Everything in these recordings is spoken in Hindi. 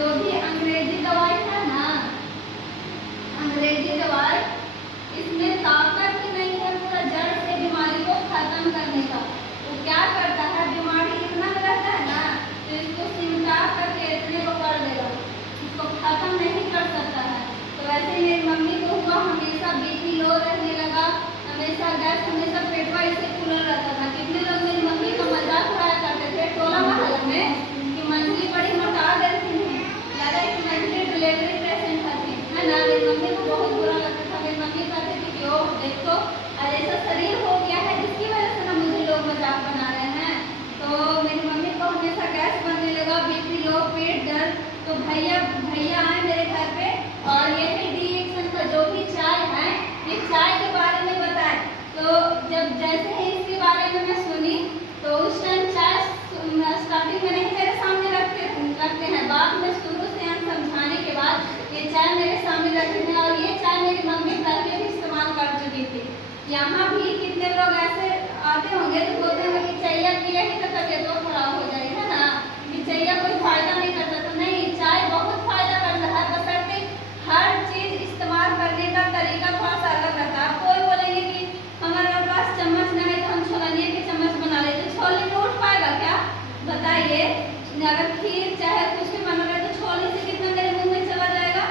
जो भी अंग्रेजी दवाई है ना, अंग्रेजी दवाई, इसमें ताकत ही नहीं है पूरा जड़ से बीमारी को खत्म करने का। वो क्या करता है, बीमारी इतना रहता है ना तो इसको सिमटा करके इतने को कर देगा, इसको खत्म नहीं कर सकता है। तो वैसे मेरी मम्मी को हुआ, हमेशा बीपी लो रहने लगा, हमेशा गैस, हमेशा पेटवा इससे फूलल रहता था। कितने लोग मेरी मम्मी का मजाक उड़ाया करते थे टोला मोहल्ला में कि मंजली बड़ी मोटा देती है, लगा कि मंजली डिलीवरी पेशेंट थी, है ना। मेरी मम्मी को बहुत बुरा लगता था। मेरी मम्मी कहती थी कि ओ देखो ऐसा शरीर हो गया है जिसकी वजह से ना मुझे लोग मजाक बना रहे हैं। तो मेरी मम्मी को हमेशा गैस बनने लगा, बीपी लो, पेट दर्द। तो भैया आए मेरे घर पे और यही डी-एक्शन का जो भी चाय है, ये चाय के बारे में बताए। तो जब जैसे ही इसके बारे में मैं सुनी तो उस टाइम चाय स्टार्टिंग में नहीं मेरे सामने रखते हैं, बाद में शुरू से हम समझाने के बाद ये चाय मेरे सामने रखते हैं। और ये चाय मेरी मम्मी घर पे भी इस्तेमाल कर चुकी थी। यहाँ भी कितने लोग ऐसे आते होंगे तो बोलते होंगे कि चाहिए पिया ही तो तबीयत तो खराब हो जाएगी, है ना, कि चाहिए कोई फायदा नहीं करता। तो नहीं, चाय बहुत फायदा करता है, बशर्ते हर चीज इस्तेमाल करने का तरीका थोड़ा सा अलग रहता है। कोई बोलेंगे कि हमारे पास चम्मच नहीं है तो हम छोलनिए के चम्मच बना लेते, छोलनी में उठ पाएगा क्या बताइए। अगर खीर चाहे कुछ भी बना रहे तो छोलनी से कितना मेरे मुंह में चला जाएगा।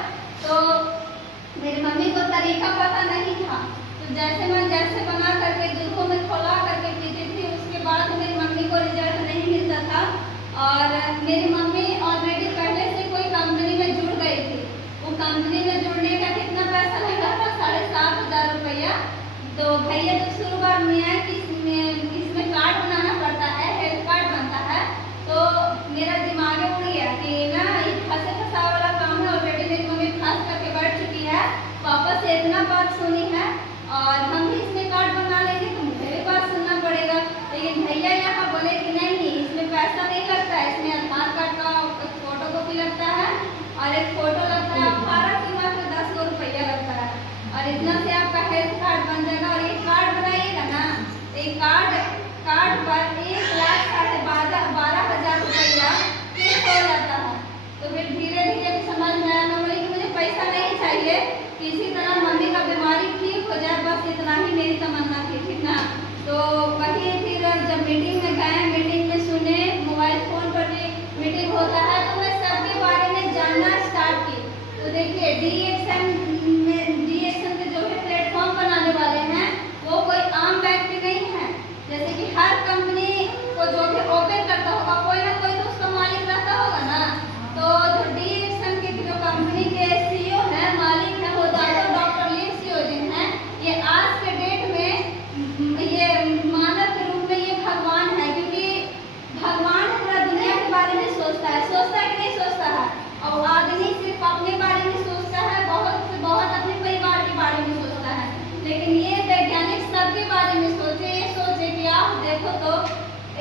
तो मेरी मम्मी को तरीका पता नहीं था, तो जैसे बना करके दूधों में खौला करके पीती थी। उसके बाद मेरी मम्मी को रिजल्ट नहीं मिलता था और मेरी मम्मी ऑलरेडी पहले से कोई कंपनी में जुड़ गई थी। वो कंपनी में जुड़ने का कितना पैसा लगा था, 7,500 रुपया। तो भैया जब शुरुआत में आए कि इसमें कार्ड बनाना पड़ता है, हेल्थ कार्ड बनता है, तो मेरा दिमाग उड़ गया कि ना ये फंसे फंसा वाला काम है। ऑलरेडी मेरी मम्मी फंस करके बैठ चुकी है, पापा से इतना बात सुनी है और हम भी इसमें कार्ड बना लेंगे तो मुझे भी बात सुनना पड़ेगा। लेकिन भैया यहाँ बोले कि नहीं, इसमें पैसा नहीं लगता है, इसमें आधार कार्ड का फोटो कॉपी लगता है और एक फोटो लगता है, भारत की मात्र 10 रुपया लगता है और इतना से आपका हेल्थ कार्ड बन जाएगा। और ये कार्ड बनाइएगा ना, ये कार्ड पर 1,12,000 रुपया फिक्स हो जाता है। तो फिर धीरे धीरे समझ में आया, मैं बोली कि मुझे पैसा नहीं चाहिए, किसी तरह मम्मी का बीमारी ठीक हो जाए, बस इतना ही मेरी तमन्ना थी, ठीक ना। तो वही फिर जब मीटिंग में गए, मीटिंग में सुने, मोबाइल फोन पर भी मीटिंग होता है, तो मैं सबके बारे में जानना स्टार्ट की। तो देखिए डी-एक्शन के जो भी प्लेटफॉर्म बनाने वाले हैं वो कोई आम व्यक्ति नहीं है। जैसे कि हर कंपनी को जो भी ओपन करता होगा कोई ना कोई तो उसका मालिक रहता होगा ना। तो जो डी-एक्शन की जो कंपनी के CEO है, मालिक है, वो डॉक्टर लिन सियोजिन है। ये आज के डेट में ये मानव के रूप में ये भगवान है, क्योंकि भगवान पूरा दुनिया के बारे में सोचता है कि नहीं सोचता है। और आदमी सिर्फ अपने बारे में सोचता है, बहुत से बहुत अपने परिवार के बारे में सोचता है, लेकिन ये वैज्ञानिक सबके बारे में सोचे। ये सोचे कि आप देखो तो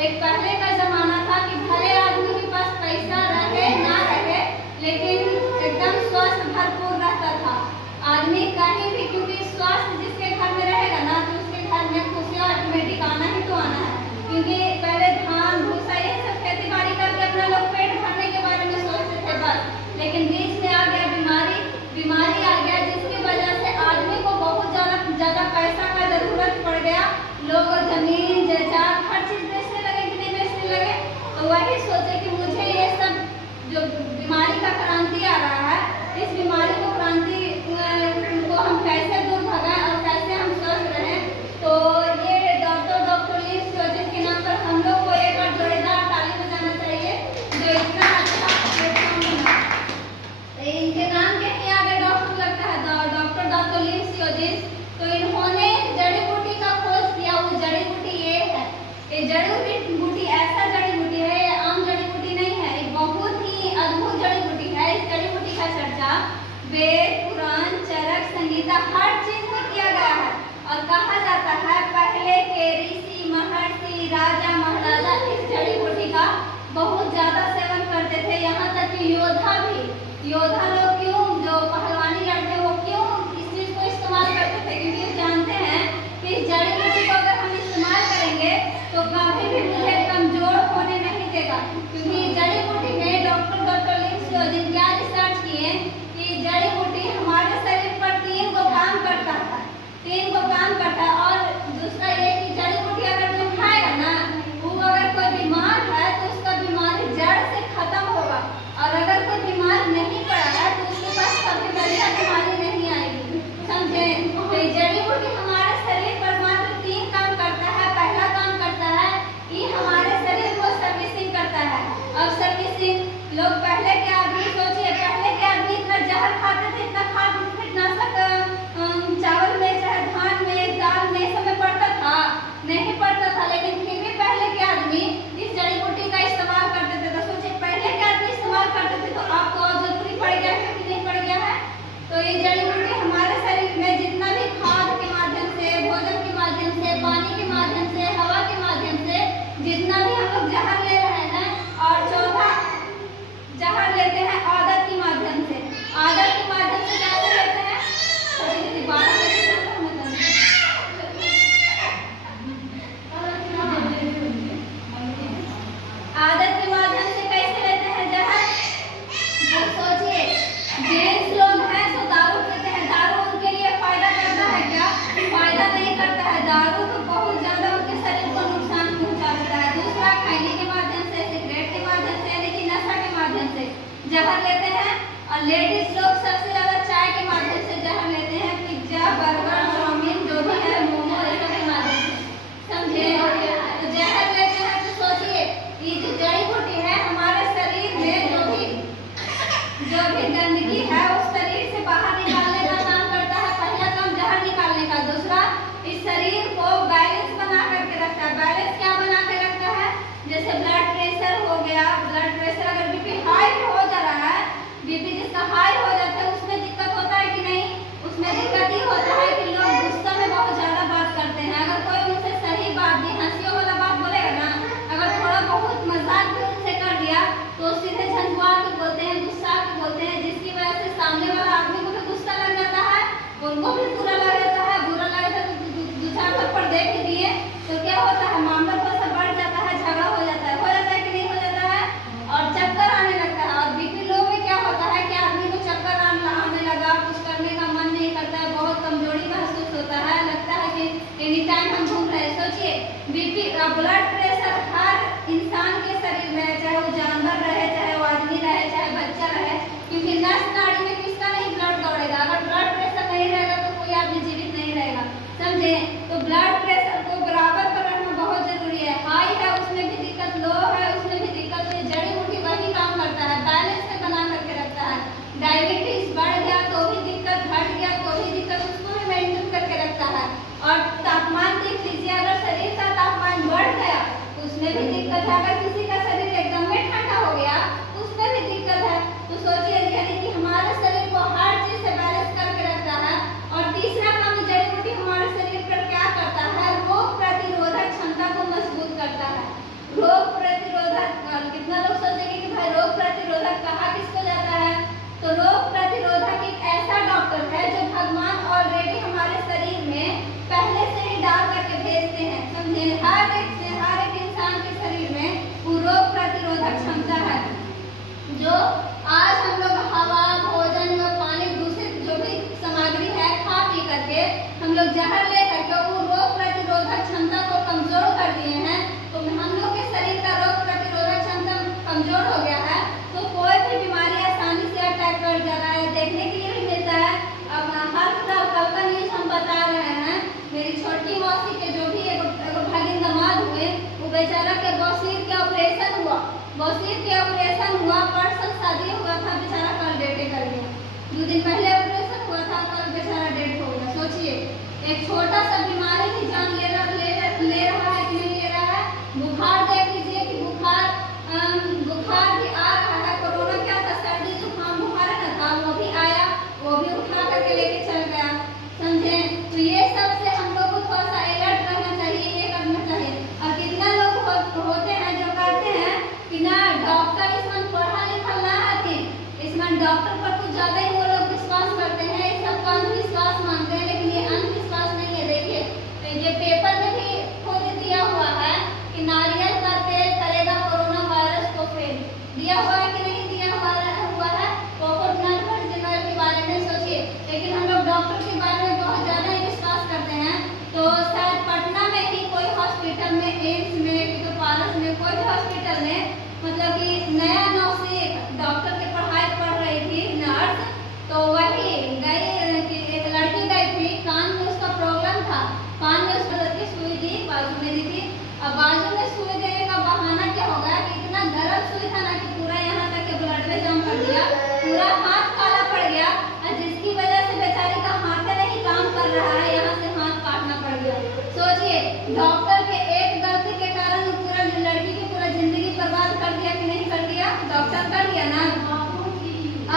एक पहले का जमाना था कि भले आदमी के पास पैसा रहे ना रहे लेकिन एकदम स्वस्थ भरपूर रहता था आदमी कहीं भी, क्योंकि स्वास्थ्य जिसके घर में रहेगा ना तो उसके घर में खुशी ऑटोमेटिक आना ही तो आना है। क्योंकि पहले धान भूसा ये सब खेती बाड़ी करके अपना लोग पेट भरने के बारे में सोचते थे बस, लेकिन बीच में आ गया बीमारी आ गया, जिसकी वजह से आदमी को बहुत ज़्यादा पैसा का जरूरत पड़ गया। लोग जमीन जायदाद हर चीज़ बेचने लगे कि नहीं बेचने लगे। तो वही सोचे कि मुझे ये सब जो बीमारी का क्रांति आ रहा है, इस बीमारी को हम कैसे दूर भगाएं और कैसे हम स्वस्थ रहें। तो ये डॉक्टर लिन सियोजिन के नाम पर हम लोग को एक बार जोरदार ताली बजाना चाहिए, जो इतना अच्छा प्लेटफॉर्म बना। इनके नाम के ही आगे डॉक्टर लगता है, डॉक्टर लिन सियोजिन। तो इन्होंने जड़ी बूटी का खोज किया। वो जड़ी बूटी ये है, ये जड़ी बूटी ऐसा जड़ी बूटी है, ये आम जड़ी बूटी नहीं है, ये बहुत ही अद्भुत जड़ी बूटी है। इस जड़ी बूटी का चर्चा वेद, पुराण, चरक, संगीता हर चीज में किया गया है और कहा जाता है पहले के ऋषि, महर्षि, राजा, महाराजा इस जड़ी बूटी का बहुत ज्यादा सेवन करते थे। यहाँ तक कि योद्धा लोग क्यों, जो पहलवानी लड़ते वो क्यों इस चीज को इस्तेमाल करते थे, क्योंकि जानते हैं कि इस जड़ी बूटी को अगर हम इस्तेमाल करेंगे तो कभी भी मुझे कमजोर होने नहीं देगा। क्योंकि जड़ी बूटी में डॉक्टर लिन सियोजिन क्या लोग जहर ले रहे हैं। और चौथा जहर लेते हैं आदत के माध्यम से। आदत के माध्यम से कैसे लेते हैं? छोटी छोटी बात आदत के माध्यम से कैसे लेते हैं जहर? अब सोचिए, जेंट्स लोग हैं सो दारू पीते हैं। दारू उनके लिए फायदा करता है क्या? फायदा नहीं करता है। दारू तो बहुत ज्यादा उनके शरीर को नुकसान पहुंचा देता है। दूसरा, खैनी के माध्यम से, सिगरेट के माध्यम से, यानी कि नशा के माध्यम से जहर लेते हैं। और लेडीज लोग सबसे ज्यादा चाय के माध्यम से जहर लेते हैं। पिज्जा, बर्गर, चाउमीन जो भी है, मोमो, ये सब के माध्यम से, समझे? तो जहर लेते हैं तो सोचिए, ये जो जड़ी बूटी है हमारे शरीर में जो भी गंदगी है उस शरीर से बाहर निकालने का काम करता है। पहला काम जहर निकालने का। दूसरा, इस शरीर को बैलेंस बना करके रखता है। बैलेंस क्या बना के रखता है? जैसे ब्लड प्रेशर हो गया, ब्लड प्रेशर अगर बीपी हाई हो जा रहा है, बीपी जिसका हाई हो जाता है उसमें दिक्कत होता है कि नहीं? उसमें दिक्कत ही होता है कि लोग गुस्सा में बहुत ज्यादा बात करते हैं। अगर कोई उनसे सही बात भी, हंसियों वाला बात बोलेगा ना, अगर थोड़ा बहुत मजाक भी उनसे कर दिया तो सीधे झंझुआ के बोलते हैं, गुस्सा के बोलते हैं, जिसकी वजह से सामने वाला आदमी को भी गुस्सा लग जाता है, उनको भी बुरा लग जाता है। बुरा लग जाता है तो दो चार थप्पड़ दे के दिए तो क्या होता है? मामला थोड़ा सा बढ़ जाता है, झगड़ा हो जाता है कि नहीं हो जाता है? और चक्कर आने लगता है। और बीपी लो में क्या होता है कि आदमी को चक्कर आने लगा, कुछ करने का मन नहीं करता है, बहुत कमजोरी महसूस होता है, लगता है कि एनी टाइम हम घूम रहे हैं। सोचिए, बीपी ब्लड प्रेशर हर इंसान के शरीर में, चाहे वो जानवर रहे, चाहे वो आदमी रहे, चाहे बच्चा रहे, क्योंकि नस नाड़ी में किसका नहीं ब्लड दौड़ेगा। अगर ब्लड प्रेशर नहीं रहेगा तो कोई आदमी जीवित नहीं रहेगा, समझे? तो ब्लड प्रेशर को बराबर पर रखना बहुत जरूरी है। हाई है उसमें भी दिक्कत, लो है उसमें भी दिक्कत। जड़ी बूटी वही काम करता है, बैलेंस में बना करके रखता है। डायबिटीज बढ़ गया तो भी दिक्कत, घट गया तो भी दिक्कत, उसको भी मेंटेन करके रखता है। और तापमान देख लीजिए, अगर शरीर का तापमान बढ़ गया उसमें भी दिक्कत है। अगर किसी का शरीर एकदम में ठंडा हो गया उसमें भी दिक्कत है। तो सोचिए, यानी कि हमारे शरीर को हर चीज से बैलेंस करके रखता है। और तीसरा काम, जड़ी बूटी हमारे शरीर पर क्या करता है? रोग प्रतिरोधक क्षमता को मजबूत करता है। रोग प्रतिरोधक, कितना लोग सोचेंगे कि भाई रोग प्रतिरोधक कहाँ किसको जाता है? तो रोग प्रतिरोधक एक ऐसा डॉक्टर है जो भगवान ऑलरेडी हमारे शरीर में पहले से ही डाल करके भेजते हैं, समझे? हर एक इंसान के शरीर में वो रोग प्रतिरोधक क्षमता है, जो आज हम लोग हवा, भोजन व पानी, दूषित जो भी सामग्री है खा पी करके हम लोग जहर ले करके वो रोग प्रतिरोधक क्षमता को कमजोर कर दिए हैं। तो हम लोग के शरीर का रोग प्रतिरोधक क्षमता कमजोर हो गया है तो कोई भी बीमारी आसानी से अटैक कर जा रहा है। देखने के लिए भी मिलता है। अब हर कल का न्यूज हम बता रहे हैं, मेरी छोटी मौसी के जो भी एगो भागिन दामाद हुए, वो बेचारा के बसीर के ऑपरेशन हुआ। बसीर के ऑपरेशन हुआ, परसों शादी हुआ था, बेचारा कल डेटे कर गया। 2 दिन पहले ऑपरेशन हुआ था, कल बेचारा डेट हो गया। सोचिए, एक छोटा सा बीमारी भी जान ले रहा है कि नहीं ले रहा है। बुखार देख लीजिए कि बुखार भी आ रहा है। कोरोना क्या था? सर्दी जुकाम बुखार ना था, वो भी आया, वो भी उठा करके लेके चल गया, समझे? तो ये सब से हम लोग को थोड़ा सा अलर्ट रहना चाहिए, ये करना चाहिए। और कितना लोग होते हैं जो कहते हैं कि ना डॉक्टर इसमें पढ़ा लिखा ना आती, इसमें डॉक्टर पर कुछ ज्यादा ही वो लोग विश्वास करते हैं, इस सब का अंधविश्वास मानते हैं। लेकिन ये अंधविश्वास नहीं है। देखिए, ये पेपर में भी खुद दिया हुआ है कि नारियल का तेल करेगा कोरोना वायरस को फेल। दिया हुआ है कि नहीं दिया हुआ है? के बारे में सोचिए। लेकिन हम लोग डॉक्टर के बारे में बहुत ज्यादा ही विश्वास करते हैं। तो शायद पटना में ही कोई हॉस्पिटल में, एम्स में, तो पारस में, कोई भी हॉस्पिटल में, मतलब कि नया नौसिक डॉक्टर की पढ़ाई पढ़ रही थी, नर्स, तो वही गई कि एक लड़की गई थी, कान में उसका प्रॉब्लम था, कान में उसको सुई दी, बाजू में दी थी। अब बाजू में सुई देने का बहाना क्या होगा कि इतना गर्म सुई था ना कि पूरा यहाँ तक के ब्लड में जम कर दिया, पूरा हाथ काला पड़ गया, जिसकी वजह से बेचारी का हाथ नहीं काम कर रहा है, यहाँ से हाथ काटना पड़ गया। सोचिए, डॉक्टर के एक गलती के कारण पूरा लड़की की पूरा जिंदगी बर्बाद कर दिया कि नहीं कर दिया? डॉक्टर कर दिया ना।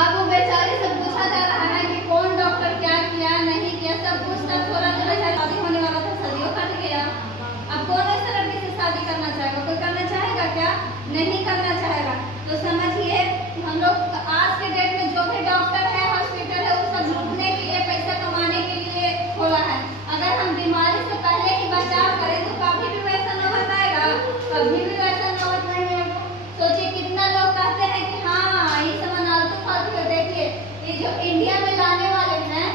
अब वो बेचारी से पूछा जा रहा है कि कौन डॉक्टर क्या किया नहीं किया, सब पूछताछ हो रहा है। शादी होने वाला था, शादियों कट गया। अब कौन ऐसे लड़की से शादी करना चाहेगा? कोई करना चाहेगा क्या? नहीं करना चाहेगा। तो समझिए हम लोग आज के डेट में जो भी डॉक्टर है, हॉस्पिटल है, वो सब लूटने के लिए, पैसा कमाने के लिए खोला है। अगर हम बीमारी से पहले ही बचाव करें तो कभी भी वैसा नौबत आएगा, कभी भी वैसा नौबत नहीं आएगा। सोचिए कितना लोग कहते हैं कि हाँ ये सब अनालतू फालतू है। देखिए ये जो इंडिया में लाने वाले हैं,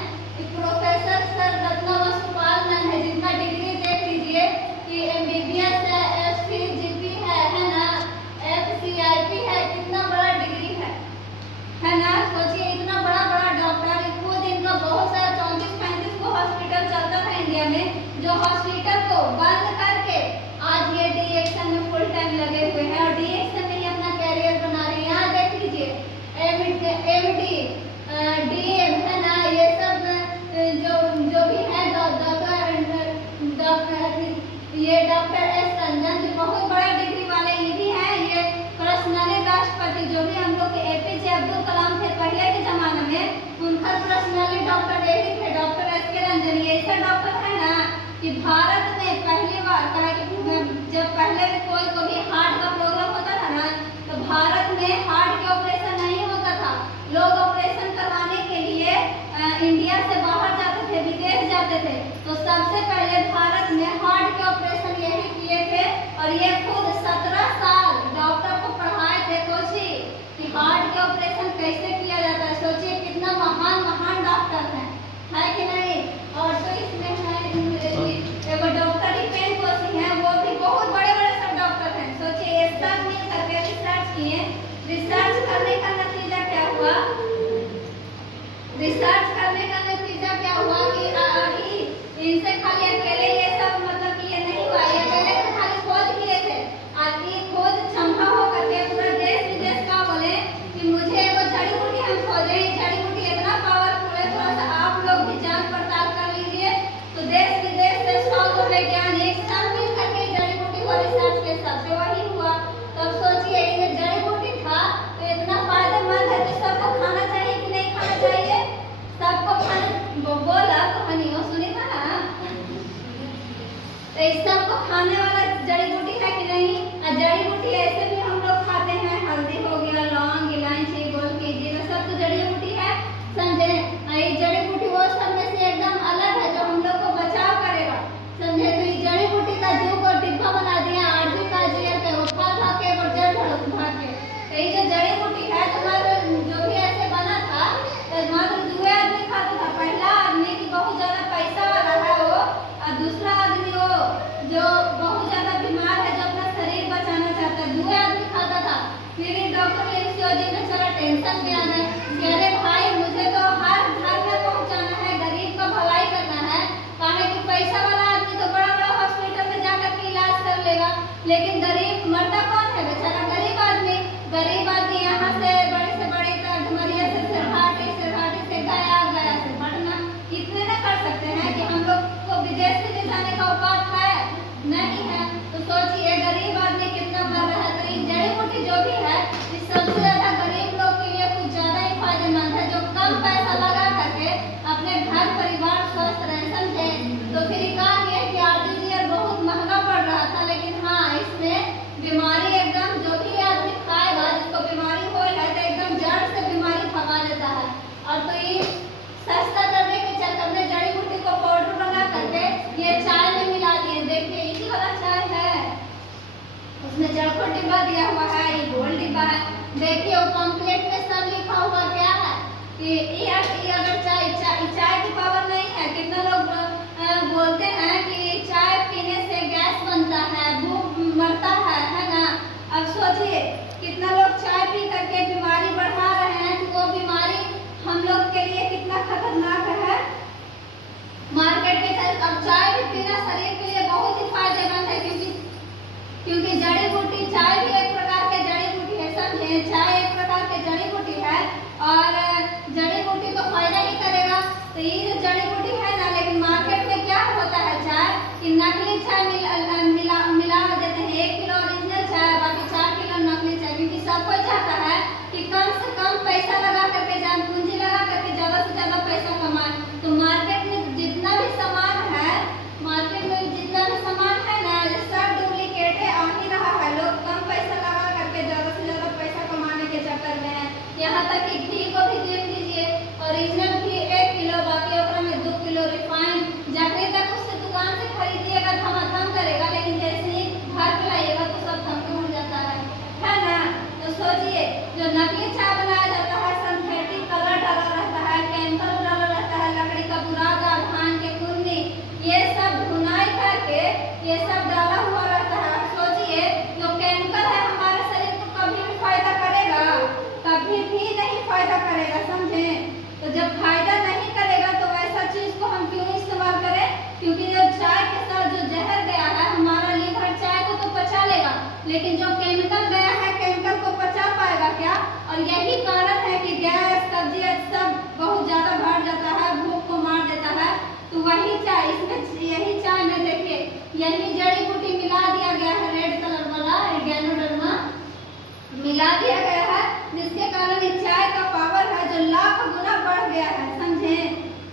प्रोफेसर सर रत्ना वसुपाल नंद है, जितना डिग्री देख लीजिए कि MBBS है, FCGP है ना, FCIP है, कितना बड़ा डिग्री है ना। सोचिए इतना बड़ा बड़ा डॉक्टर, खुद इनका बहुत सारा 34-35 को हॉस्पिटल चलता था इंडिया में, जो हॉस्पिटल को बंद करके आज ये DXN में फुल टाइम लगे हुए हैं और DXN में ही अपना कैरियर बना रहे हैं। यहाँ देख लीजिए MD DM है ना, ये सब जो भी है ये डॉक्टर S रंजन जो बहुत बड़ा डिग्री वाले ये भी है। ये पर्सनली राष्ट्रपति जो भी हम लोग के APJ अब्दुल कलाम थे पहले के जमाने में, उनका पर्सनली डॉक्टर यही थे, डॉक्टर SK रंजन। ये ऐसा डॉक्टर है ना कि भारत में पहली बार कहा कि जब पहले भी कोई को भी हार्ट का प्रॉब्लम होता था ना, तो भारत में हार्ट के ऑपरेशन नहीं होता था। लोग ऑपरेशन करवाने के लिए इंडिया से बाहर जाते थे, विदेश जाते थे। तो सबसे पहले भारत में हार्ट के ऑपरेशन यही किए थे और ये खुद 17 साल डॉक्टर को पढ़ाए थे कोची कि हार्ट के ऑपरेशन कैसे किया जाता है। सोचिए कितना महान महान डॉक्टर है कि नहीं। और तो इसमें है एगो डॉक्टर पेन कोसी है, वो भी बहुत बड़े बड़े सब डॉक्टर हैं। सोचिए ये सब मिल करके रिसर्च किए, रिसर्च करने का नतीजा क्या हुआ, रिसर्च करने का नतीजा क्या हुआ कि इनसे खाली अकेले ये सब मतलब कि ये नहीं हुआ, ये अकेले खाली खोज किए थे। आज ये खोज क्षमता हो करके पूरा देश विदेश का बोले कि मुझे एगो जड़ी बूटी हम खोजे, जड़ी बूटी इतना पावरफुल है, थोड़ा सा आप लोग भी जांच पड़ताल कर लीजिए। तो देश विदेश से 100 वैज्ञानिक सब मिल करके जड़ी बूटी को रिसर्च के सबसे वही हुआ। तब सोचिए ये जड़ी बूटी था तो इतना फायदेमंद है तो सबको खाना चाहिए कि नहीं खाना चाहिए, सबको खाना बोला कहानियों सुनी था ना। तो इस सबको खाने वाला जड़ी बूटी है कि नहीं। और जड़ी बूटी ऐसे भी हम लोग खाते हैं, हल्दी हो गया, लौंग, इलायची, गोलकी, जीरा, सब तो जड़ी बूटी है, समझे। ये जड़ी बूटी वो सब में से एकदम अलग है जो हम लोग को बचाव करेगा, समझे। तो ये जड़ी बूटी का दो को डिब्बा बना दिया, आरती का जिया के उठा खा के और जड़ भर के। तो ये जो जड़ी बूटी है तुम्हारे जो भी ऐसे बना था तो मात्र 2 आदमी खाता था। पहला आदमी की बहुत ज्यादा पैसा वाला है वो, और दूसरा आदमी वो जो बहुत ज्यादा बीमार है, जो अपना शरीर बचाना चाहता है, 2 आदमी खाता था। फिर डॉक्टर जी ने चला टेंशन में आ गए कि अरे भाई मुझे तो हर घर में पहुंचाना है, गरीब का भलाई करना है। कहा कि पैसा वाला आदमी तो बड़ा बड़ा हॉस्पिटल में जाकर के इलाज कर लेगा, लेकिन गरीब मरता कौन है, बेचारा गरीब आदमी। गरीब आदमी यहाँ से बड़े डुमरिया से सिरहाटी, सिरहाटी से गया, गया से पटना, इतने न कर सकते हैं कि हम लोग को विदेश में जाने का औकात है, नहीं है। तो सोचिए गरीब आदमी कितना मर रहा है। तो ये जड़ी बूटी जो भी है इस सबसे ज्यादा गरीब लोग के लिए कुछ ज्यादा ही फायदेमंद है, जो कम पैसा लगा करके अपने घर परिवार स्वस्थ रहे, समझे। तो फिर कहा गया कि आर्टिफिशियल बहुत महंगा पड़ रहा था, लेकिन हाँ इसमें बीमारी एकदम जो भी आदमी खाएगा, जिसको बीमारी हो है तो एकदम जड़ से बीमारी भगा देता है। और तो ये सस्ता करने के चक्कर में जड़ी बूटी को पाउडर बना करके ये चाय में मिला दिए। देखिए इसी वाला चाय है, उसमें चरखोट डिब्बा दिया हुआ है, ये गोल डिब्बा है। देखिए वो पंपलेट में सब लिखा हुआ क्या है कि ये अगर चाय की पावर नहीं है। कितना लोग बोलते हैं कि चाय पीने से गैस बनता है, भूख मरता है ना। अब सोचिए कितना लोग चाय पी करके बीमारी बढ़ा रहे हैं, तो वो बीमारी हम लोग के लिए कितना खतरनाक है। मार्केट के अब चाय भी पीना शरीर के लिए बहुत ही फायदेमंद है, क्योंकि जड़ी बूटी, चाय भी एक प्रकार के जड़ी बूटी है, समझे। चाय एक प्रकार के जड़ी बूटी है और जड़ी बूटी तो फायदा ही करेगा। तो ये जो जड़ी बूटी है ना, लेकिन मार्केट में क्या होता है चाय कि नकली चाय मिला देते हैं। 1 किलो ओरिजिनल चाय, बाकी 4 किलो नकली चाय, क्योंकि सब कोई चाहता है कि कम से कम पैसा लगा करके जान पूंजी लगा करके ज़्यादा से ज़्यादा पैसा कमाए। तो मार्केट में जितना भी सामान है, मार्केट में जितना भी सामान है ना, सब डुप्लीकेट है, आ ही रहा है। लोग कम निकल गया है, केमिकल को पचा पाएगा क्या? और यही कारण है कि गैस, कब्जियत सब बहुत ज़्यादा बढ़ जाता है, भूख को मार देता है। तो वही चाय, इसमें यही चाय में देखिए यही जड़ी बूटी मिला दिया गया है, रेड कलर वाला ऑर्गेनोडर्मा मिला दिया गया है, जिसके कारण इस चाय का पावर है जो लाख गुना बढ़ गया है, समझे,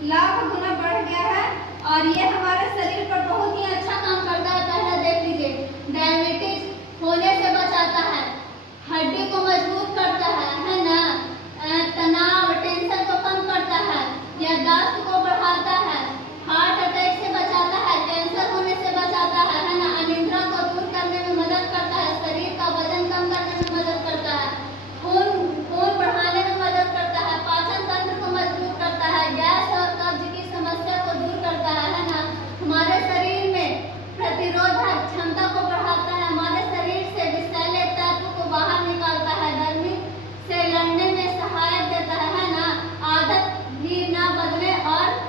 लाख गुना बढ़ गया है। और ये हमारे शरीर पर बहुत ही अच्छा काम करता है। पहले देख लीजिए, डायबिटीज होने से बचाता है, हड्डी को मजबूत करता है ना, तनाव टेंशन को कम करता है, याददाश्त को बढ़ाता है, हार्ट अटैक से बचाता है, कैंसर होने से बचाता है ना, अनिद्रा को दूर करने में मदद करता है, शरीर का वजन कम करने में मदद करता है, खून बढ़ाने में मदद करता है, पाचन तंत्र को मजबूत करता है, गैस और कब्ज की समस्या को दूर करता है ना, हमारे शरीर में प्रतिरोधक क्षमता को बढ़ाता है, हमारे शरीर से विषैले तत्व को बाहर निकालता है, गर्मी से लड़ने में सहायक देता है ना, आदत भी ना बदले और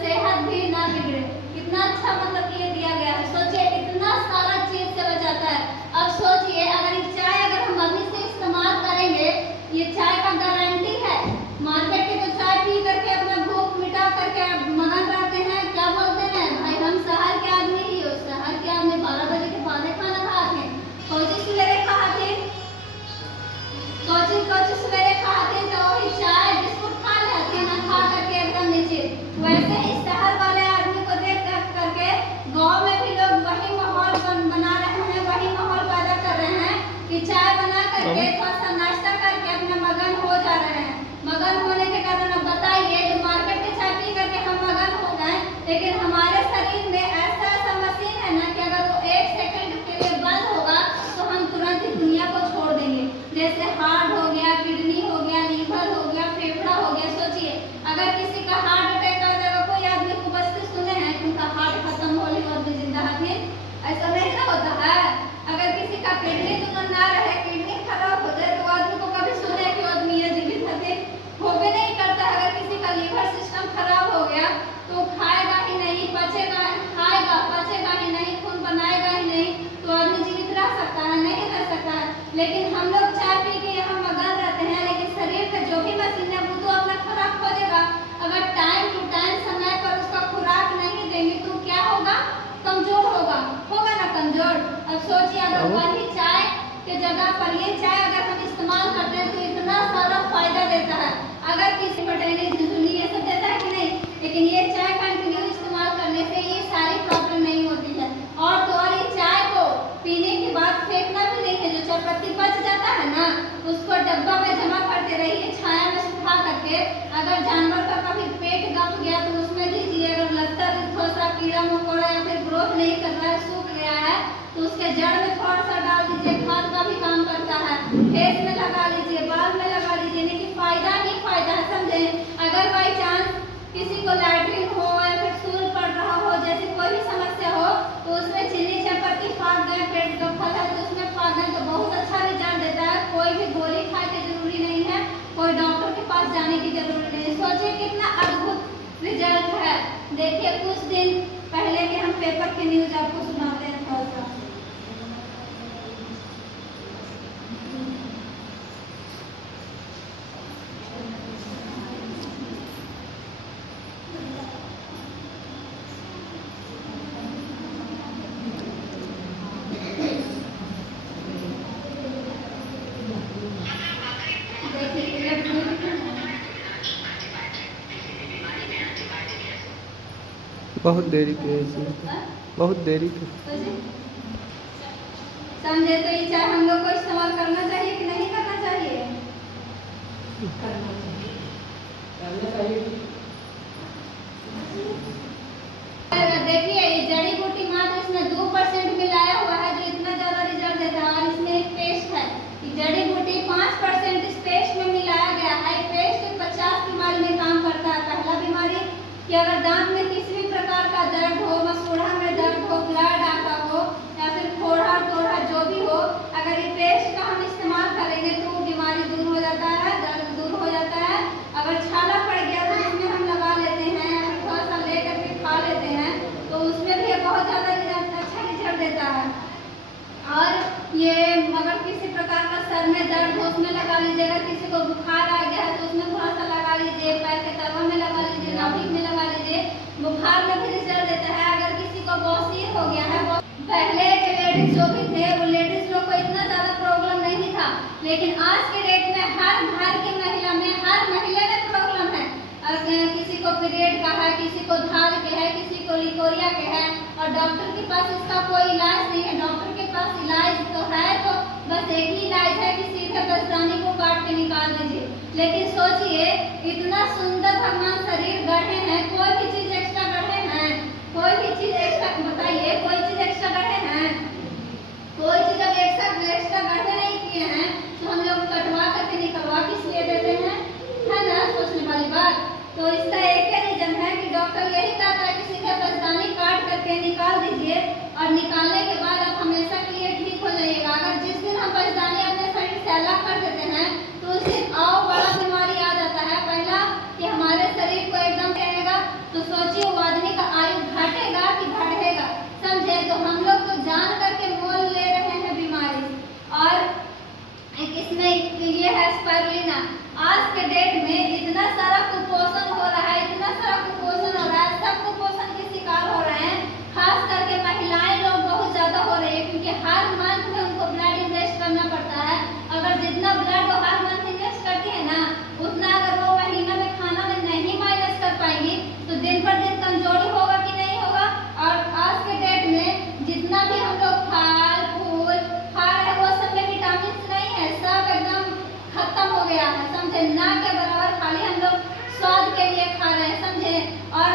सेहत भी ना बिगड़े। कितना अच्छा मतलब ये दिया गया है, सोचिए इतना सारा चीज से बचाता है। अब सोचिए अगर ये चाय अगर हम अभी से इस्तेमाल करेंगे, ये चाय का गारंटी है। मार्केट के तो चाय पी करके अपना भूख मिटा करके मगन रहते हैं, क्या बोलते हैं भाई हम शहर के आदमी ही हो, शहर के आदमी 12 बजे के बाद खाना खाते हैं, कोची सवेरे खाते हैं, कोची सवेरे खाते हैं, तो वही चाय बिस्कुट खा लेते हैं ना, खा करके एकदम नीचे। वैसे ही शहर वाले आदमी को देख करके गांव में भी लोग वही माहौल बना रहे हैं, वही माहौल पैदा कर रहे हैं कि चाय बना करके थोड़ा सा नाश्ता करके अपने मगन हो जा रहे हैं। मगन होने के कारण अब बताइए जो मार्केट की चाय पी करके हम मगन हो गए, लेकिन हमारे शरीर में ऐसा मशीन है ना कि अगर वो 1 सेकंड के लिए बंद होगा तो हम तुरंत ही दुनिया को छोड़ देंगे। जैसे हार्ट हो गया, किडनी हो गया, लीवर हो गया, फेफड़ा हो गया। सोचिए अगर किसी का हार्ट अटैक आ जाएगा, कोई आदमी को बचते सुने हैं कि उनका हार्ट खत्म होने और भी जिंदा है, ऐसा नहीं ना होता है। अगर किसी का किडनी तो ना रहे, किडनी खराब हो जाए तो आदमी को कभी सुने कि आदमी ये जीवित है, हो भी नहीं करता। अगर किसी का लीवर सिस्टम खराब हो गया तो खाएगा ही नहीं, पचेगा, खाएगा पचेगा ही नहीं, खून बनाएगा ही नहीं, तो आदमी जीवित रह सकता है? नहीं रह सकता है। लेकिन हम लोग चाय पी के यहाँ मगन रहते हैं, लेकिन शरीर का जो भी मशीन है वो तो अपना खुराक खोजेगा। अगर टाइम टू टाइम समय पर उसका खुराक नहीं देंगे तो क्या होगा? कमजोर होगा ना कमजोर। अब सोचिए अगर वही चाय के जगह पर ये चाय अगर हम इस्तेमाल करते हैं तो इतना सारा फायदा देता है। अगर किसी पटेने झुंझुनी ये सब देता है कि नहीं, लेकिन ये चाय कंटिन्यू इस्तेमाल करने से ये सारी प्रॉब्लम नहीं होती है। और तो और ये चाय को पीने के बाद फेंकना भी नहीं है, जो चाय पत्ती बच जाता है ना उसको डब्बा में जमा करते रहिए, छाया में सुखा करके। अगर जानवर का कभी पेट गप गया तो उसमें दीजिए, अगर लगता है थोड़ा सा कीड़ा मकोड़ा या फिर ग्रोथ नहीं कर रहा है, सूख गया है, तो उसके जड़ में थोड़ा सा डाल दीजिए, खाद का भी काम करता है, फेस में लगा लीजिए, बाल में लगा लीजिए, लेकिन फायदा ही फायदा है, समझे। अगर बाई चांस किसी को लैट्रिन हो या फिर सूल पड़ रहा हो, जैसे कोई भी समस्या हो, तो उसमें चीनी चायपत्ती फाड़ दें, पेट गप्पल है तो उसमें फाड़ दें, तो बहुत अच्छा रिजल्ट देता है। कोई भी गोली खाए की जरूरी नहीं है, कोई डॉक्टर के पास जाने की जरूरत नहीं है। सोचिए कितना अद्भुत रिजल्ट है। देखिए कुछ दिन पहले के हम पेपर के न्यूज आपको सुनाते हैं थोड़ा सा। बहुत देरी के बहुत देरी के समझे। तो ये चाय हम लोग को इस्तेमाल करना चाहिए कि नहीं करना चाहिए? देखिए ये जड़ी बूटी मात्र इसमें 2% मिलाया हुआ है, जो इतना ज्यादा रिजल्ट देता है। और इसमें एक पेस्ट है, जड़ी बूटी 5% इस पेस्ट में मिलाया गया है। पेस्ट 50 बीमारी में काम करता है। पहला बीमारी कि अगर दांत में किसी भी प्रकार का दर्द हो, मसूड़ा में दर्द हो, ब्लड आता हो या फिर फोड़ा तोड़ा जो भी हो, अगर ये पेस्ट का हम इस्तेमाल करेंगे तो बीमारी दूर हो जाता है, दर्द दूर हो जाता है। अगर छाला पड़ गया तो उसमें हम लगा लेते हैं या फिर थोड़ा सा ले करके खा लेते हैं, तो उसमें भी बहुत ज़्यादा अच्छा रिजल्ट देता है। और ये अगर किसी लीजिए अगर किसी को बुखार आ गया है तो उसमें थोड़ा सा लगा लीजिए, पैर के तलवा में लगा लीजिए, नाभि में लगा लीजिए, बुखार में भी रिजल्ट देता है। अगर किसी को बवासीर हो गया है, पहले के लेडीज जो भी थे वो लेडीज लोग को इतना ज़्यादा प्रॉब्लम नहीं था, लेकिन आज के डेट में हर घर की महिला में, हर महिला में प्रॉब्लम है। किसी को पीरियड का है, किसी को धार के है, किसी को लिकोरिया के है, और डॉक्टर के पास इसका कोई इलाज नहीं है। डॉक्टर के पास इलाज तो है, तो बस एक ही इलाज है कि सीधे परेशानी को काट के निकाल दीजिए। लेकिन सोचिए, इतना सुंदर भगवान शरीर गढ़े हैं, कोई भी चीज एक्स्ट्रा गढ़े हैं, कोई भी चीज एक्स्ट्रा, बताइए कोई चीज एक्स्ट्रा गढ़े हैं? कोई चीज अब एक्स्ट्रा गढ़े नहीं किए हैं, तो हम लोग कटवा करके निकलवा किस लिए देते हैं, है ना? सोचने वाली बात। तो इसका एक ही रीजन है कि डॉक्टर यही कहता है कि सीधे परेशानी काट करके निकाल दीजिए, और निकालने के बाद आप हमेशा के लिए ठीक हो जाइएगा। अगर जिस दिन हम परेशानी अपने शरीर से अलग कर देते हैं तो उस दिन और बड़ा बीमारी आ जाता है। पहला कि हमारे शरीर को एकदम रहेगा, तो सोचिए वो आदमी का आयु घटेगा कि बढ़ेगा, समझे? तो हम लोग तो जान करके मोल ले रहे हैं बीमारी। और इसमें ये है स्पाइरुलिना। आज के डेट में इतना सारा कुपोषण हो रहा है, इतना सारा कुपोषण हो रहा है, सब कुपोषण के शिकार हो रहे हैं। खास करके महिलाएं लोग बहुत ज्यादा हो रही है, क्योंकि हर मंथ में उनको ब्लड इन्वेस्ट करना पड़ता है। अगर जितना ब्लड वो हर मंथ इन्वेस्ट करती है ना, उतना अगर वो महीना में खाना में नहीं माइनस कर पाएंगी तो दिन पर दिन कमजोरी होगा कि नहीं होगा। और आज के डेट में जितना भी हम लोग फल फूल खा रहे हैं वो सब में विटामिन नहीं है, सब एकदम खत्म हो गया है, समझे? ना के बराबर खाली हम लोग स्वाद के लिए खा रहे हैं, समझे? और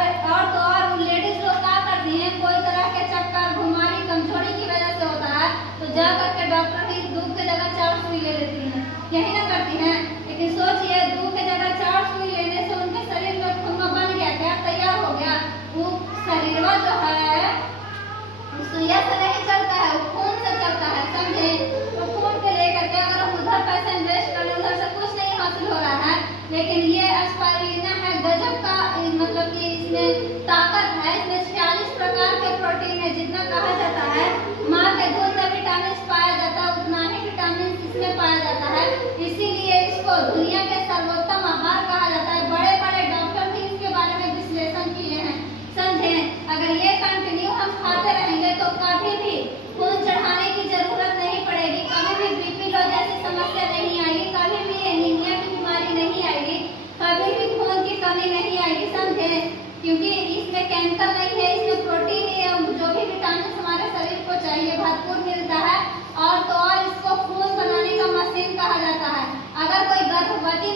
लेडीज लोग क्या करती हैं, कोई तरह के चक्कर बीमारी कमजोरी की वजह से होता है तो जा करके डॉक्टर की दूध की जगह 4 सुई ले लेती हैं, यही ना करती हैं? लेकिन सोचिए, दूध की जगह 4 सुई लेने से उनके शरीर में खून बन गया, क्या तैयार हो गया? वो शरीर जो है सुइया से नहीं चलता है, वो खून से चलता है, समझे? तो खून के लेकर के अगर हम उधर पैसा इन्वेस्ट करें, उधर से कुछ नहीं हासिल हो रहा है। लेकिन ये स्पाइरुलिना है गजब का, मतलब कि इसमें ताकत है, इसमें 46 प्रकार के प्रोटीन है। जितना कहा जाता है माँ के दूध में विटामिन पाया जाता है, उतना ही विटामिन इसमें पाया जाता है। इसीलिए इसको दुनिया के सर्वोत्तम आहार कहा जाता है। बड़े बड़े डॉक्टर भी इसके बारे में विश्लेषण किए हैं, समझे? अगर ये कंटिन्यू हम खाते रहेंगे तो कभी भी खून चढ़ाने की जरूरत नहीं पड़ेगी, कभी भी बीपी लो जैसी समस्या नहीं आएगी, कभी भी एनीमिया की बीमारी नहीं आएगी, कभी भी खून की कमी नहीं आएगी, समझे? क्योंकि इसमें केमिकल नहीं है, इसमें प्रोटीन है, जो भी विटामिन हमारे शरीर को चाहिए भरपूर मिलता है। और तो और इसको खून बनाने का मशीन कहा जाता है। अगर कोई गर्भवती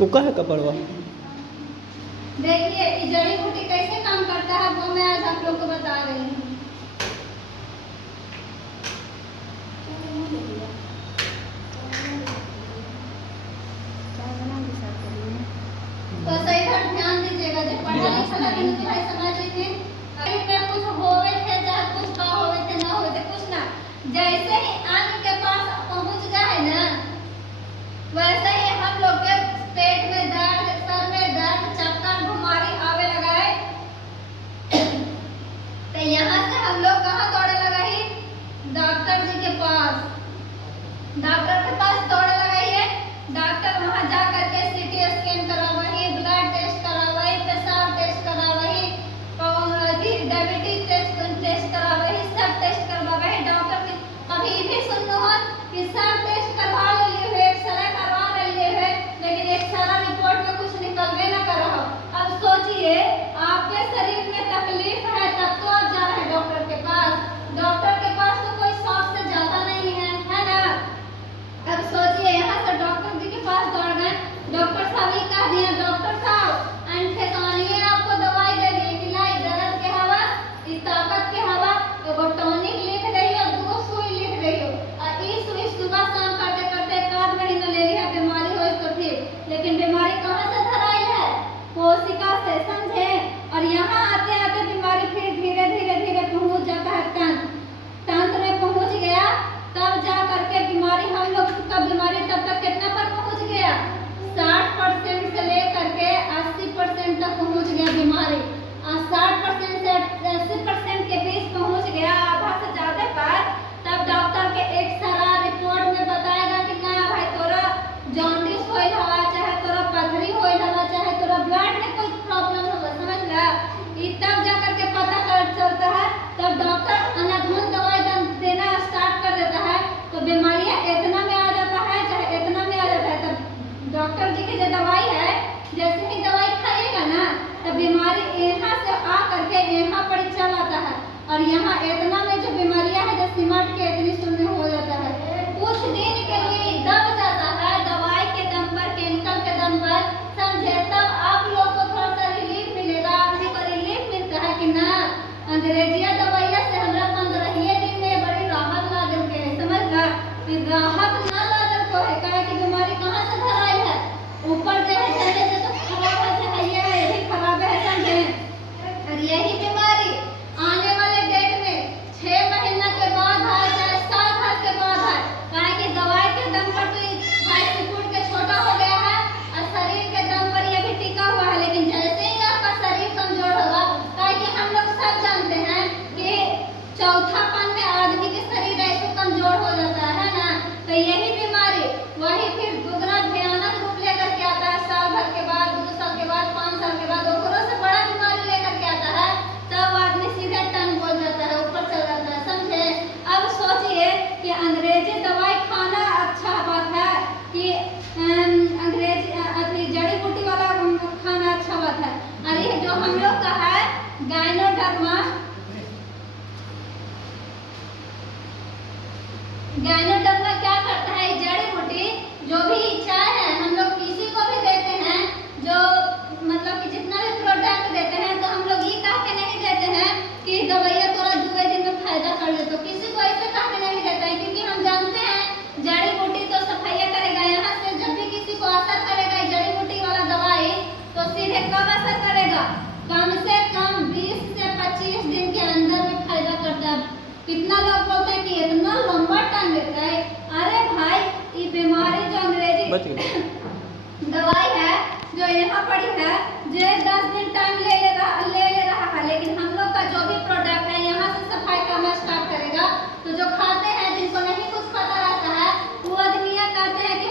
उका है कपड़वा। देखिए ये जड़ी बूटी कैसे काम करता है वो मैं आज आप लोग को बता रही हूँ। तो सही पर ध्यान दीजिएगा, जब पढ़ा लिखा लगे तो भाई समझ लीजिए अरे में कुछ होवे थे चाहे कुछ का होवे थे ना होवे थे कुछ ना, जैसे ही आंख के पास पहुंच जाए ना वैसे ही हम लोग के पेट में दर्द, सर में दर्द, चक्कर, बीमारी आवे लगा है। तो यहाँ से हम लोग कहाँ दौड़े लगा ही? डॉक्टर जी के पास। डॉक्टर के पास दौड़े लगा ही है। डॉक्टर वहाँ जा करके सीटी स्कैन करावही, ब्लड टेस्ट करावही, पेशाब टेस्ट करावही, डायबिटीज टेस्ट करावही, सब टेस्ट करवावही। डॉक्टर के अभी भी सुनो हो कि सब टेस्ट करवा लिए हुए, एक्सरे करवा लिए हुए, लेकिन एक्सरे रिपोर्ट में कुछ निकलवे ना कर रहा। अब सोचिए आपके शरीर में तकलीफ है तब तो आप जा रहे हैं डॉक्टर के पास। डॉक्टर के पास तो कोई 100 से ज्यादा नहीं है ना। अब सोचिए यहाँ से डॉक्टर जी के पास दौड़ गए। डॉक्टर साहब ही कह दिया, डॉक्टर साहब एंथेसानिए आपको दवाई दे दी, इलाज दर्द के हवा, इस ताकत के हवा, एगो टॉनिक लिख रही हो, 2 सुई लिख रही हो। और ई सुई सुबह शाम करते करते 1 महीना ले लिया, बीमारी हो तो ठीक, लेकिन बीमारी कहाँ से धराई है? कोशिका से, समझे। और यहाँ आते आते बीमारी फिर धीरे धीरे धीरे पहुँच जाता है तंत्र में पहुँच गया, तब जा करके बीमारी हम लोग का बीमारी तब तक कितना पर पहुँच गया? 60% से लेकर के 80% तक पहुँच गया बीमारी। 60% से 80% के बीच पहुँच गया, आधा से ज्यादा पर, तब डॉक्टर के एक्सरे रिपोर्ट में बताएगा कि ना भाई तोरा जॉन्डिस होइल हवा, चाहे तोरा पथरी होइल हवा, चाहे तोरा ब्लड में कोई प्रॉब्लम होगा, समझ ला। ये तब जा करके पता कर चलता है, तब डॉक्टर अनाधुन दवाई देना स्टार्ट कर देता है। तो बीमारियां इतना में आ जाता है, चाहे इतना में आ जाता है, तब डॉक्टर जी की जो दवाई है, जैसे ही दवाई खाइएगा ना तब बीमारी यहाँ से आ करके यहाँ पर चल आता है। और यहाँ इतना में जो बीमारियां है जो सिमट के इतनी शून्य हो जाता है, कुछ दिन के लिए दब जाता है दवाई के दम पर, केमिकल के दम पर, समझे। तब आप लोग को थोड़ा सा रिलीफ मिलेगा। आदमी को रिलीफ मिलता है कि ना अंग्रेजिया दवाइया से हमरा 15 दिन में बड़ी राहत लागल के है, समझ ला। फिर राहत ना लागल को है काहे कि बीमारी कहाँ से धराई है? ऊपर जो है चले जो तो खराब है, ये भी खराब है, समझे। और यही बीमारी आने वाले डेट में 6 महीना के बाद है, चाहे साल भर के बाद है, काहे कि दवाई के दम पर तो 22 फुट के छोटा हो गया है और शरीर के दम पर ये भी टिका हुआ है। लेकिन जैसे ही आपका शरीर कमजोर होगा, काहे कि हम लोग सब जानते हैं कि चौथापन में आदमी के शरीर ऐसे कमजोर हो जाता है ना। तो यही बीमारी वही फिर दुगना भयानक रूप लेकर के आता है साल भर के बाद, 2 साल के बाद, 5 साल के बाद, ओकरों से बड़ा बीमारी लेकर के आता है। तब आदमी सीधे टन बोल जाता है, ऊपर चल जाता है, समझे। अब सोचिए कि अंग्रेजी दवाई खाना अच्छा बात है कि अंग्रेजी जड़ी बूटी वाला खाना अच्छा बात है। और ये जो हम लोग का है गायनोडर्मा, गायनोडर्मा क्या करता है? जड़ी बूटी जो भी चाय है हम लोग किसी को भी देते हैं, जो मतलब कि जितना भी प्रोडक्ट देते हैं, तो हम लोग ये कह के नहीं देते हैं कि दवाइयाँ तोरा 2 दिन में फायदा कर ले, तो किसी को ऐसे कह के नहीं देते हैं, क्योंकि हम जानते हैं जड़ी बूटी तो सफाइया करेगा। यहाँ से जब भी किसी को असर करेगा जड़ी बूटी वाला दवाई, तो सीधे कब असर करेगा? कम से कम 20 से 25 दिन के अंदर में फायदा करता है। कितना लोग बोलते हैं कि इतना लंबा टाइम लेता है। अरे भाई ये बीमारी जो अंग्रेजी दवाई है जो यहाँ पड़ी है, जो 10 दिन टाइम ले रहा है, लेकिन हम लोग का जो भी प्रोडक्ट है यहाँ से सफाई करना स्टार्ट करेगा। तो जो खाते हैं, जिनको नहीं कुछ पता रहता है, वो आदमियाँ कहते हैं कि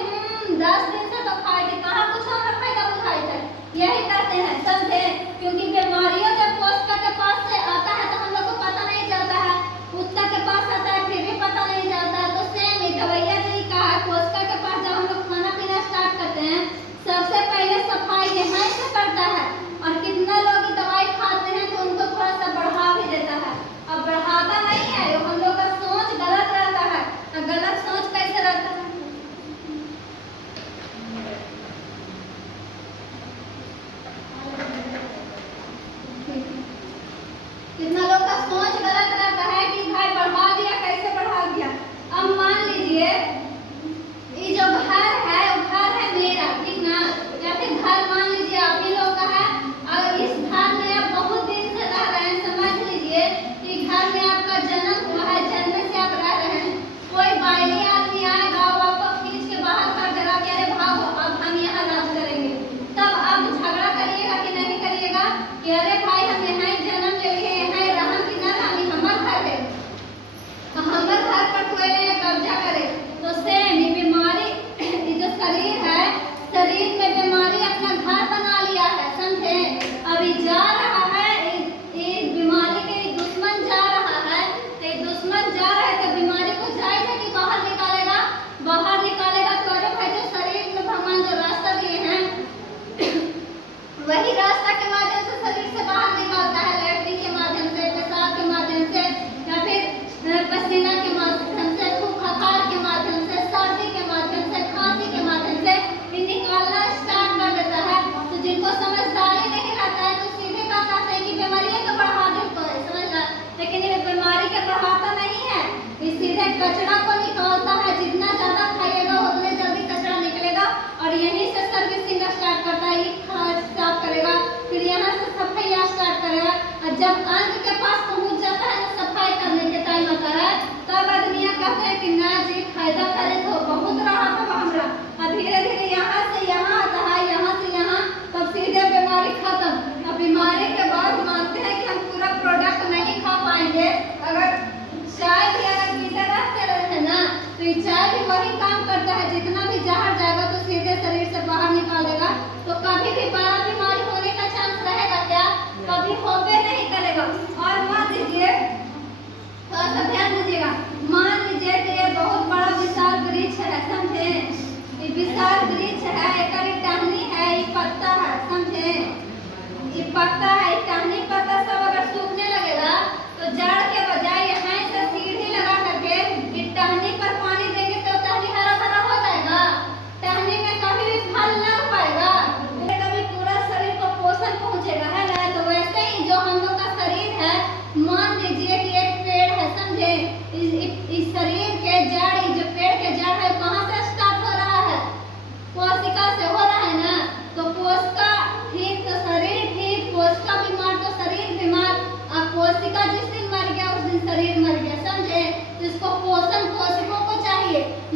10 दिन से तो खाए थे, कहाँ कुछ हमारा फायदा उठाए थे, यही कहते हैं, समझे। क्योंकि बीमारियों जब कोशिका के पास से आता है तो हम लोग को पता नहीं चलता है, कुत्ता के पास आता है फिर भी पता नहीं चलता है। तो सेम ही दवाइया जी का है, कोशिका के पास जब हम लोग खाना पीना स्टार्ट करते हैं, सबसे पहले सफाई यहाँ से करता है। और कितना लोग दवाई खाते हैं तो उनको थोड़ा सा बढ़ा भी देते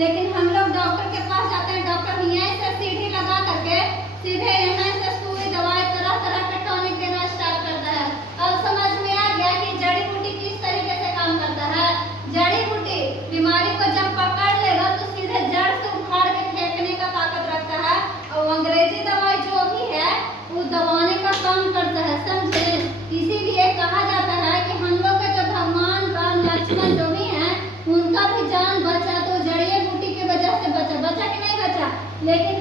लेकिन हम लोग डॉक्टर के पास जाते हैं, डॉक्टर यहाँ से सीढ़ी लगा करके सीधे यहाँ से सुई दवाई तरह तरह के टॉनिक देना स्टार्ट करता है। अब समझ में आ गया कि जड़ी बूटी किस तरीके से काम करता है। जड़ी बूटी बीमारी को जब पकड़ लेगा तो सीधे जड़ से उखाड़ के फेंकने का ताकत रखता है, और अंग्रेजी दवाई जो भी है वो दबाने का काम करता है, समझे। इसीलिए कहा जाता है कि हम लोग के जो भगवान राम लक्ष्मण जो भी हैं उनका भी जान बचा तो जड़ी बूटी की वजह से बचा कि नहीं बचा। लेकिन